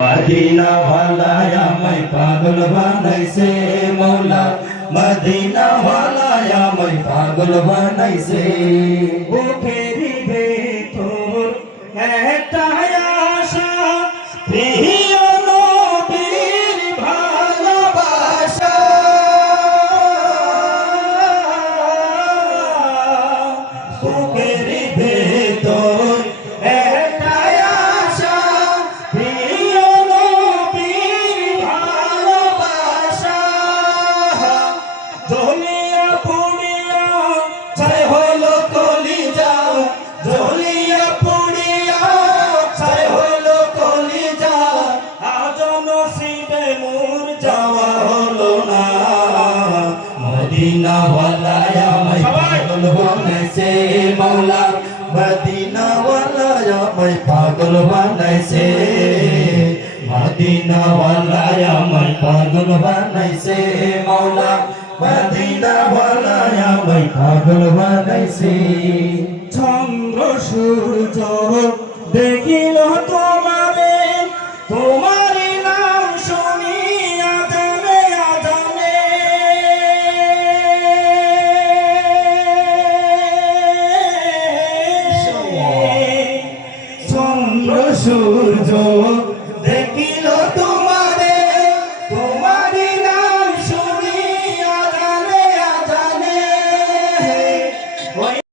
Medina वाला मैं पागल बनाइसे मौला मदीना वाला मैं पागल बनाइसे বুকেরি ভেতর একটা আশা প্রিয় নবীর ভালোবাসা বুকেরি ভেতর একটা আশা প্রিয় নবীর ভালোবাসা জ্বলিয়া পুড়িয়া ছাই হলো কলিজা জ্বলিয়া পুড়িয়া ছাই হলো কলিজা আজ নসিবে মোর যাওয়া হলো না मदीना वाला मैं पागल बनाइसे मौला मदीना वाला मैं पागल बनाइसे मदीना वाला मैं पागल बनाइसे मौला मदीना वाला मैं पागल बनाइसे চন্দ্র সূর্য দেখিল তোমারে তোমারি নাম শুনিয়া জানে আজানে চন্দ্র সূর্য